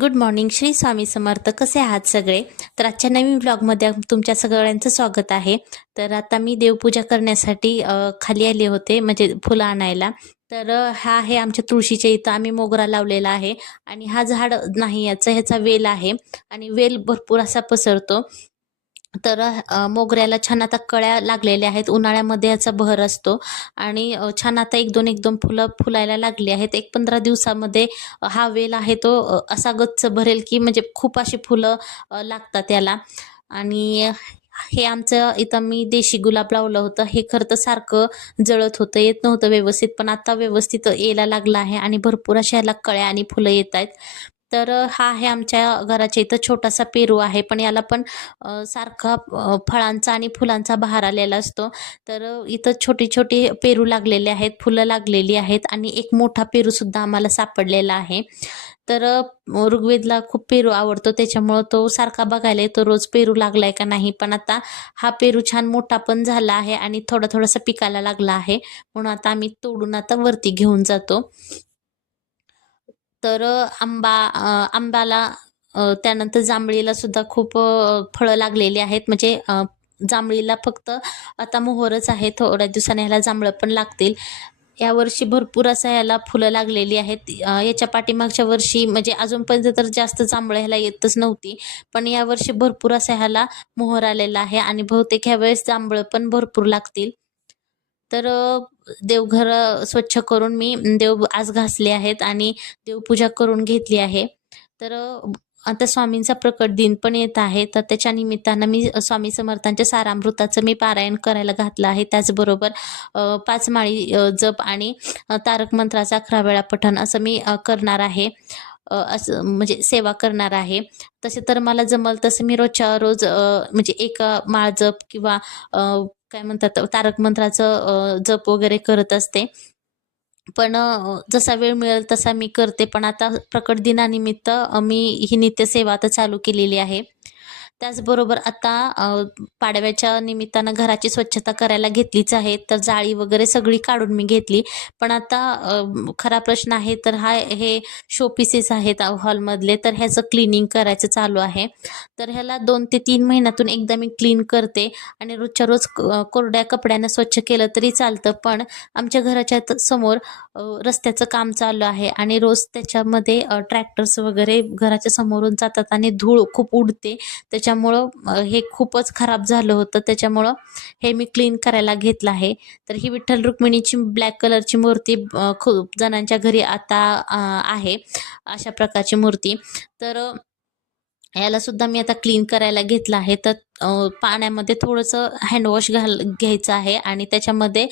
Good morning. Shri Swami Samarth. कसे आहात सगळे? तर आजच्या नवीन व्लॉगमध्ये तुमच्या सगळ्यांचं स्वागत आहे. तर आता मी देवपूजा करण्यासाठी खाली आले होते, म्हणजे फुलं आणायला. तर हा आहे आमच्या तुळशीच्या इथं आम्ही मोगरा लावलेला आहे आणि हा झाड नाही, ह्याचा वेल आहे आणि वेल भरपूर असा पसरतो. तर मोगऱ्याला छान आता कळ्या लागलेल्या आहेत. उन्हाळ्यामध्ये याचा बहर असतो आणि छान आता एक दोन फुलं फुलायला लागली आहेत. 15 दिवसामध्ये हा वेल आहे तो असा गच्च भरेल, की म्हणजे खूप अशी फुलं लागतात त्याला. आणि हे आमचं इथं मी देशी गुलाब लावलं होतं. हे खरं तर सारखं जळत होतं, येत नव्हतं व्यवस्थित, पण आता व्यवस्थित यायला लागलं आहे आणि भरपूर अशा ह्याला कळ्या आणि फुलं येत आहेत. तर हा आहे आमच्या घराच्या इथं छोटासा पेरू आहे, पण याला पण सारखा फळांचा आणि फुलांचा बहार आलेला असतो. तर इथं छोटे-छोटे पेरू लागलेले आहेत, फुलं लागलेली आहेत आणि एक मोठा पेरूसुद्धा आम्हाला सापडलेला आहे. तर ऋग्वेदला खूप पेरू आवडतो, त्याच्यामुळं तो सारखा बघायला येतो रोज पेरू लागलाय का नाही. पण आता हा पेरू छान मोठा पण झाला आहे आणि थोडा-थोडासा पिकायला लागला आहे. म्हणून आता आम्ही तोडून आता वरती घेऊन जातो. तर आंब्याला त्यानंतर जांभळीला सुद्धा खूप फळं लागलेली आहेत. म्हणजे जांभळीला फक्त आता मोहरच आहे. थोड्या दिवसाने ह्याला जांभळं पण लागतील. यावर्षी भरपूर असं ह्याला फुलं लागलेली आहेत. याच्या पाठीमागच्या वर्षी म्हणजे अजूनपर्यंत तर जास्त जांभळं ह्याला येतच नव्हती. पण यावर्षी भरपूर असा ह्याला मोहर आलेला आहे आणि बहुतेक ह्यावेळेस जांभळं पण भरपूर लागतील. तर देवघर स्वच्छ करून मी देव आज घासले आहेत आणि देवपूजा करून घेतली आहे. तर आता स्वामींचा प्रकट दिन पण येत आहे. तर त्याच्या निमित्तानं मी स्वामी समर्थांच्या सारामृताचं मी पारायण करायला घातलं आहे. त्याचबरोबर 5 माळी जप आणि तारक मंत्राचा 11 वेळा पठण असं मी करणार आहे. असं म्हणजे सेवा करणार आहे. तसे तर मला जमल तसं मी रोजच्या रोज म्हणजे एक माळ जप किंवा काय म्हणतात तारक मंत्राचं जप वगैरे करत असते. पण जसा वेळ मिळेल तसा मी करते. पण आता प्रकट दिनानिमित्त मी ही नित्यसेवा आता चालू केलेली आहे. त्याचबरोबर आता पाडव्याच्या निमित्तानं घराची स्वच्छता करायला घेतलीच आहे. तर जाळी वगैरे सगळी काढून मी घेतली. पण आता खरा प्रश्न आहे तर हे शो पीसेस आहेत हॉलमधले, तर ह्याचं क्लीनिंग करायचं चालू आहे. तर ह्याला 2 ते 3 महिन्यातून एकदा मी क्लीन करते आणि रोजच्या रोज कोरड्या कपड्यानं स्वच्छ केलं तरी चालतं. पण आमच्या घराच्या समोर रस्त्याचं काम चालू आहे आणि रोज त्याच्यामध्ये ट्रॅक्टर्स वगैरे घराच्या समोरून जातात आणि धूळ खूप उडते. त्याच्यामुळं हे खूपच खराब झालं होतं. त्याच्यामुळं हे मी क्लीन करायला घेतलं आहे. तर ही विठ्ठल रुक्मिणीची ब्लॅक कलरची मूर्ती खूप जणांच्या घरी आता आहे अशा प्रकारची मूर्ती. तर याला सुद्धा मी आता क्लीन करायला घेतलं आहे. तर पाण्यामध्ये थोडंसं हँडवॉश घ्यायचं आहे आणि त्याच्यामध्ये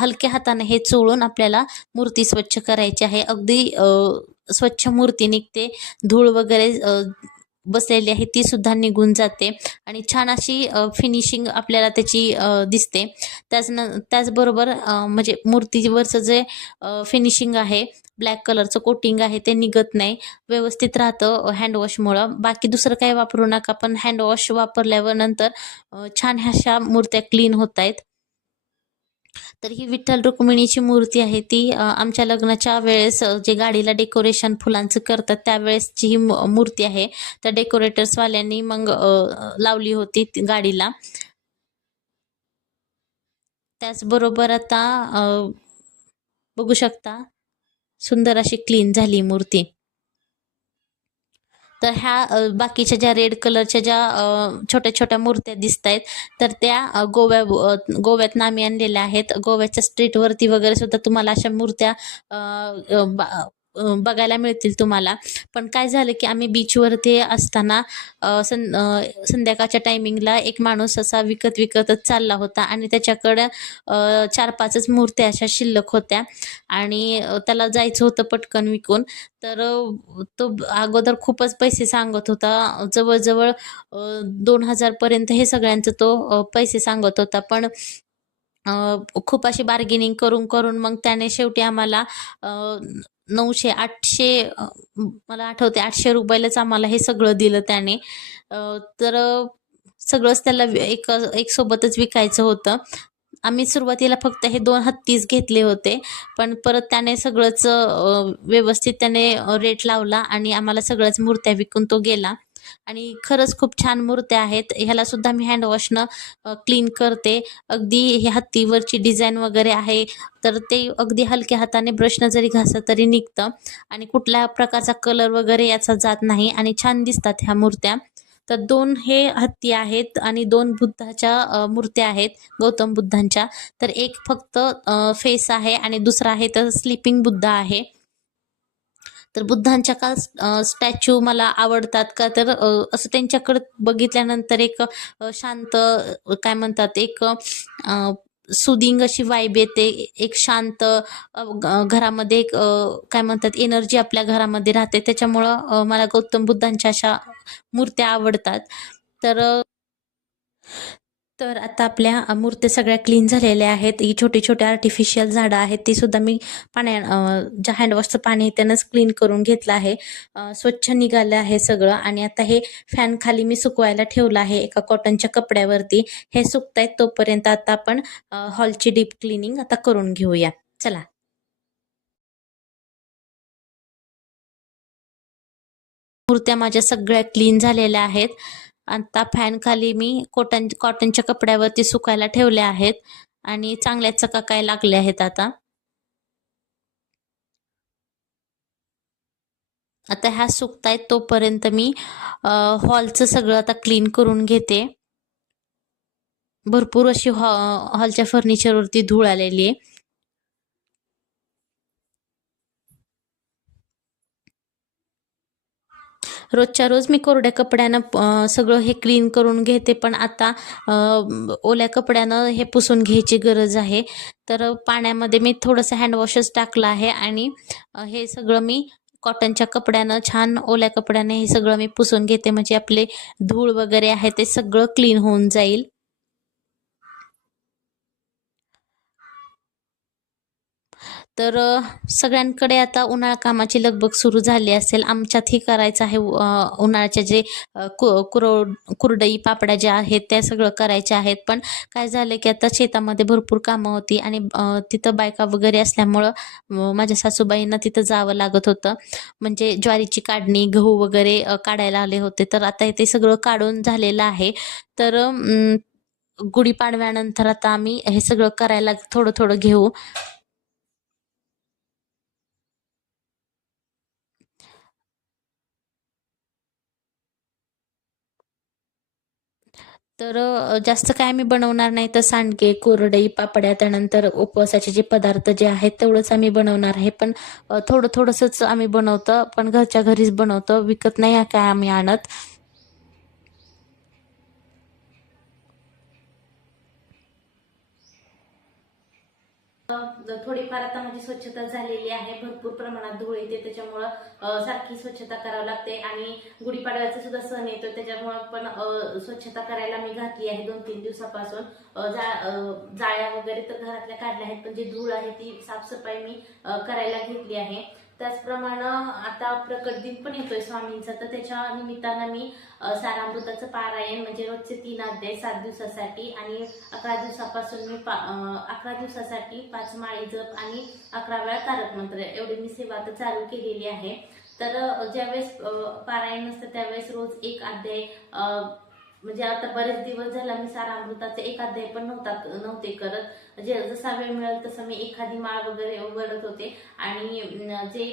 हलक्या हाताने हे चोळून आपल्याला मूर्ती स्वच्छ करायची आहे. अगदी स्वच्छ मूर्ती निघते. धूळ वगैरे बसलेली आहे ती सुद्धा निघून जाते आणि छान अशी फिनिशिंग आपल्याला त्याची दिसते. त्याचबरोबर म्हणजे मूर्तीवरचं जे फिनिशिंग आहे, ब्लॅक कलरचं कोटिंग आहे ते निघत नाही. व्यवस्थित राहतं हँडवॉशमुळं. बाकी दुसरं काही वापरू नका, पण हँडवॉश वापरल्यावर नंतर छान अशा मूर्त्या क्लीन होत आहेत. तर ही विठ्ठल रुक्मिणीची मूर्ती आहे ती आमच्या लग्नाच्या वेळेस जे गाडीला डेकोरेशन फुलांचं करतात त्यावेळेसची ही मूर्ती आहे. त्या डेकोरेटर्सवाल्यांनी मग लावली होती गाडीला. त्याचबरोबर आता बघू शकता सुंदर अशी क्लीन झाली मूर्ती. तर ह्या बाकीच्या ज्या रेड कलरच्या ज्या छोट्या-छोट्या मूर्त्या दिसतायत, तर त्या गोव्यातनं आम्ही आणलेल्या आहेत. गोव्याच्या स्ट्रीटवरती वगैरे सुद्धा तुम्हाला अशा मूर्त्या अ, अ, बा बघायला मिळतील तुम्हाला. पण काय झालं, की आम्ही बीचवरती असताना संध्याकाळच्या टायमिंगला एक माणूस असा विकतच चालला होता आणि त्याच्याकडं 4-5च मूर्त्या अशा शिल्लक होत्या आणि त्याला जायचं होतं पटकन विकून. तर तो अगोदर खूपच पैसे सांगत होता. जवळ-जवळ 2,000 पर्यंत हे सगळ्यांचं तो पैसे सांगत होता. पण खूप अशी बार्गेनिंग करून मग त्याने शेवटी आम्हाला 900-800 मला आठवते ₹800लाच आम्हाला हे सगळं दिलं त्याने. तर सगळंच त्याला एक एक सोबतच विकायचं होतं. आम्ही सुरुवातीला फक्त हे 2 हत्तीच घेतले होते. पण परत त्याने सगळंच व्यवस्थित त्याने रेट लावला आणि आम्हाला सगळ्याच मूर्त्या विकून तो गेला. आणि खरंच खूप छान मूर्त्या आहेत. ह्याला सुद्धा मी हँड वॉशनं क्लीन करते. अगदी हे हत्तीवरची डिझाइन वगैरे आहे, तर ते अगदी हलक्या हाताने ब्रशनं जरी घासलं तरी निघतं आणि कुठल्या प्रकारचा कलर वगैरे याचा जात नाही आणि छान दिसतात ह्या मूर्त्या. तर 2 हे हत्ती आहेत आणि 2 बुद्धाच्या मूर्त्या आहेत, गौतम बुद्धांच्या. तर एक फक्त फेस आहे आणि दुसरा आहे तर स्लीपिंग बुद्ध आहे. तर बुद्धांच्या का स्टॅच्यू मला आवडतात का, तर असं त्यांच्याकडे बघितल्यानंतर एक शांत काय म्हणतात, एक सुदिंग अशी वाइब येते. एक शांत घरामध्ये एक काय म्हणतात, एनर्जी आपल्या घरामध्ये राहते. त्याच्यामुळं मला गौतम बुद्धांच्या अशा मूर्त्या आवडतात. तर तर आता आपल्या मूर्त्या सगळ्या क्लीन झालेल्या आहेत. ही छोटी-छोटी आर्टिफिशियल झाडं आहेत, ती सुद्धा मी ज्या हँडवॉशचं पाणी आहे त्यानंच क्लीन करून घेतलं आहे. स्वच्छ निघालं आहे सगळं आणि आता हे फॅन खाली मी सुकवायला ठेवलं आहे एका कॉटनच्या कपड्यावरती. हे सुकतायत तोपर्यंत आता आपण हॉलची डीप क्लीनिंग आता करून घेऊया. चला. मूर्त्या माझ्या सगळ्या क्लीन झालेल्या आहेत. आता फॅन खाली मी कॉटनच्या कपड्यावरती सुकायला ठेवल्या आहेत आणि चांगल्या चकाकाय लागल्या आहेत आता. आता ह्या सुकतायत तोपर्यंत मी हॉलचं सगळं आता क्लीन करून घेते. भरपूर अशी हॉलच्या फर्निचरवरती धूळ आलेली आहे. रोजच्या रोज मी कोरड्या कपड्यानं सगळं हे क्लीन करून घेते, पण आता ओल्या कपड्यानं हे पुसून घ्यायची गरज आहे. तर पाण्यामध्ये मी थोडंसं हँडवॉशच टाकलं आहे आणि हे सगळं मी कॉटनच्या कपड्यानं, छान ओल्या कपड्याने हे सगळं मी पुसून घेते, म्हणजे आपले धूळ वगैरे आहे ते सगळं क्लीन होऊन जाईल. तर सगळ्यांकडे आता उन्हाळा कामाची लगबग सुरू झाली असेल. आमच्यातही करायचं आहे. उन्हाळ्याचे जे कुरडई, पापड्या ज्या आहेत त्या सगळं करायच्या आहेत. पण काय झालं की आता शेतामध्ये भरपूर कामं होती आणि तिथं बायका वगैरे असल्यामुळं माझ्या सासूबाईंना तिथं जावं लागत होतं. म्हणजे ज्वारीची काढणी, गहू वगैरे काढायला आले होते. तर आता ते सगळं काढून झालेलं आहे. तर गुढीपाडव्यानंतर आता आम्ही हे सगळं करायला थोडं-थोडं घेऊ. तर जास्त काय आम्ही बनवणार नाही, तर सांडगे, कुरडई, पापड्या, त्यानंतर उपवासाचे जे पदार्थ जे आहेत तेवढंच आम्ही बनवणार आहे. पण थोडंसंच आम्ही बनवतो, पण घरच्या घरीच बनवतो, विकत नाही काय आम्ही आणत. थोडीफार आता माझी स्वच्छता झालेली आहे. भरपूर प्रमाणात धूळ येते, त्याच्यामुळं सारखी स्वच्छता करावी लागते आणि गुढीपाडव्याचा सुद्धा सण येतो, त्याच्यामुळं पण स्वच्छता करायला मी घातली आहे 2-3 दिवसापासून. जाळ्या वगैरे तर घरातल्या काढल्या आहेत, पण जी धूळ आहे ती साफसफाई मी करायला घेतली आहे. त्याचप्रमाणे आता प्रकट दिन पण येतोय स्वामींचा, तर त्याच्या निमित्तानं मी सारामृताचं पारायण म्हणजे रोजचे 3 अध्याय 7 दिवसासाठी आणि 11 दिवसापासून मी 11 दिवसासाठी 5 माळी जप आणि 11 वेळा तारक मंत्र एवढी मी सेवा आता चालू केलेली आहे. तर ज्यावेळेस पारायण असतं त्यावेळेस रोज एक अध्याय, म्हणजे आता बरेच दिवस झाला मी सारामृताचे एक अध्याय पण नव्हते करत. जसा वेळ मिळेल तसं मी एखादी माळ वगैरे उघडत होते आणि जे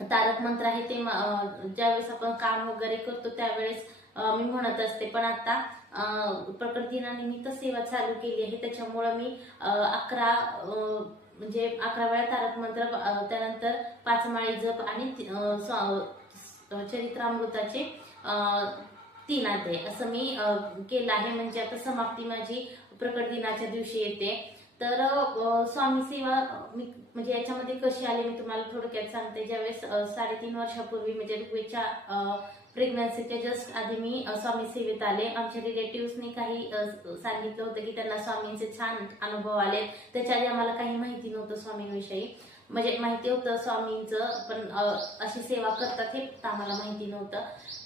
तारक मंत्र आहे ते ज्यावेळेस आपण काम वगैरे करतो त्यावेळेस मी म्हणत असते. पण आता प्रकट दिनानिमित्त सेवा चालू केली आहे, त्याच्यामुळं मी 11 म्हणजे 11 वेळा तारक मंत्र, त्यानंतर 5 माळी जप आणि चरित्रामृताचे 3 अध्याय असं मी केलं आहे. म्हणजे आता समाप्ती माझी प्रकट दिनाच्या दिवशी येते. तर स्वामी सेवा मी म्हणजे याच्यामध्ये कशी आली मी तुम्हाला थोडक्यात सांगते. ज्यावेळेस 3.5 वर्षापूर्वी म्हणजे ऋग्वेदच्या प्रेग्नन्सीच्या जस्ट आधी मी स्वामी सेवेत आले. आमच्या रिलेटिव्हनी काही सांगितलं होतं की त्यांना स्वामींचे छान अनुभव आले. त्याच्या आधी आम्हाला काही माहिती नव्हतं स्वामींविषयी. म्हणजे माहिती होतं स्वामींचं, पण अशी सेवा करतात हे आम्हाला माहिती नव्हतं.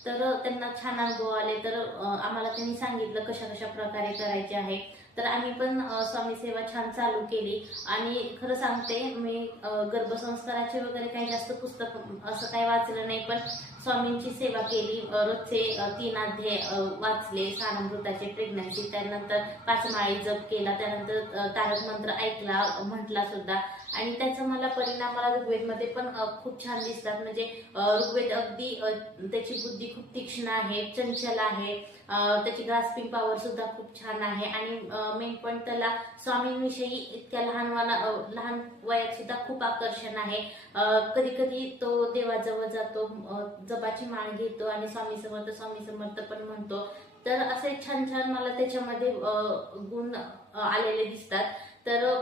तर त्यांना छान अनुभव आले. तर आम्हाला त्यांनी सांगितलं कशा कशा प्रकारे करायचे आहे. तर आम्ही पण स्वामी सेवा छान चालू केली. आणि खरं सांगते मी गर्भसंस्काराचे वगैरे काही जास्त पुस्तक असं काही वाचलं नाही, पण स्वामींची सेवा केली. रोजचे 3 अध्याय वाचले सारामृताचे, प्रेग्नन्सी, त्यानंतर 5 माळी जप केला, त्यानंतर तारक मंत्र ऐकला, म्हटला सुद्धा. आणि त्याचा मला परिणाम ऋग्वेदमध्ये पण खूप छान दिसतात. म्हणजे ऋग्वेद अगदी त्याची बुद्धी खूप तीक्ष्ण आहे, चंचल आहे, त्याची ग्रास्पिंग पॉवर सुद्धा खूप छान आहे. आणि मेन पॉईंट त्याला स्वामींविषयी इतक्या लहान वयात सुद्धा खूप आकर्षण आहे. कधी कधी तो देवाजवळ जातो, जपाची माळ घेतो आणि स्वामी समर्थ पण म्हणतो. तर असे छान छान मला त्याच्यामध्ये गुण आलेले दिसतात. तर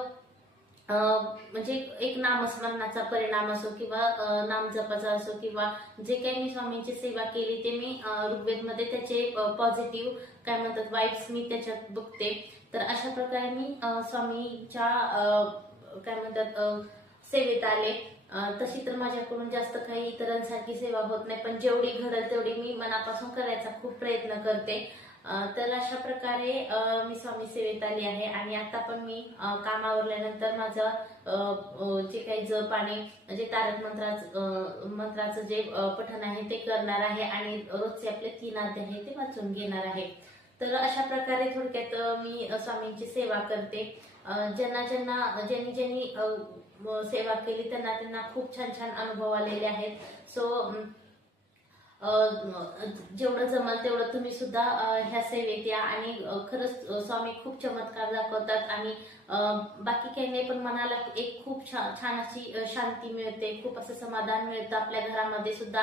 म्हणजे एक नामस्मरणाचा परिणाम असो किंवा नामजपाचा असो, किंवा जे काही मी स्वामींची सेवा केली ते मी ऋग्वेदमध्ये त्याचे पॉझिटिव्ह काय म्हणतात वाईब्स मी त्याच्यात बघते. तर अशा प्रकारे मी स्वामीच्या काय म्हणतात सेवेत आले. तशी तर माझ्याकडून जास्त काही इतरांसारखी सेवा होत नाही, पण जेवढी घडेल तेवढी मी मनापासून करायचा खूप प्रयत्न करते. तर अशा प्रकारे मी स्वामी सेवेत आली आहे. आणि आता पण मी कामावरल्यानंतर माझं जे काही जप आणि जे तारक मंत्राचं जे पठण आहे ते करणार आहे आणि रोजचे आपले 3 अध्याय आहे ते वाचून घेणार आहे. तर अशा प्रकारे थोडक्यात मी स्वामींची सेवा करते. ज्यांनी सेवा केली त्यांना खूप छान छान अनुभव आलेले आहेत. सो जेवढं जमल तेवढं तुम्ही सुद्धा ह्या सेवेत या. आणि खरंच स्वामी खूप चमत्कार दाखवतात. आणि बाकी काही नाही, पण मनाला एक खूप छान अशी शांती मिळते, खूप असं समाधान मिळतं. आपल्या घरामध्ये सुद्धा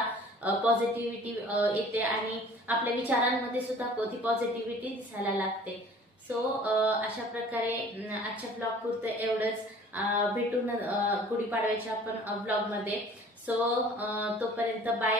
पॉझिटिव्हिटी येते आणि आपल्या विचारांमध्ये सुद्धा ती पॉझिटिव्हिटी दिसायला लागते. सो अशा प्रकारे आजच्या ब्लॉग पुरतं एवढंच. भेटून गुढीपाडव्याच्या आपण ब्लॉग मध्ये. सो तोपर्यंत बाय.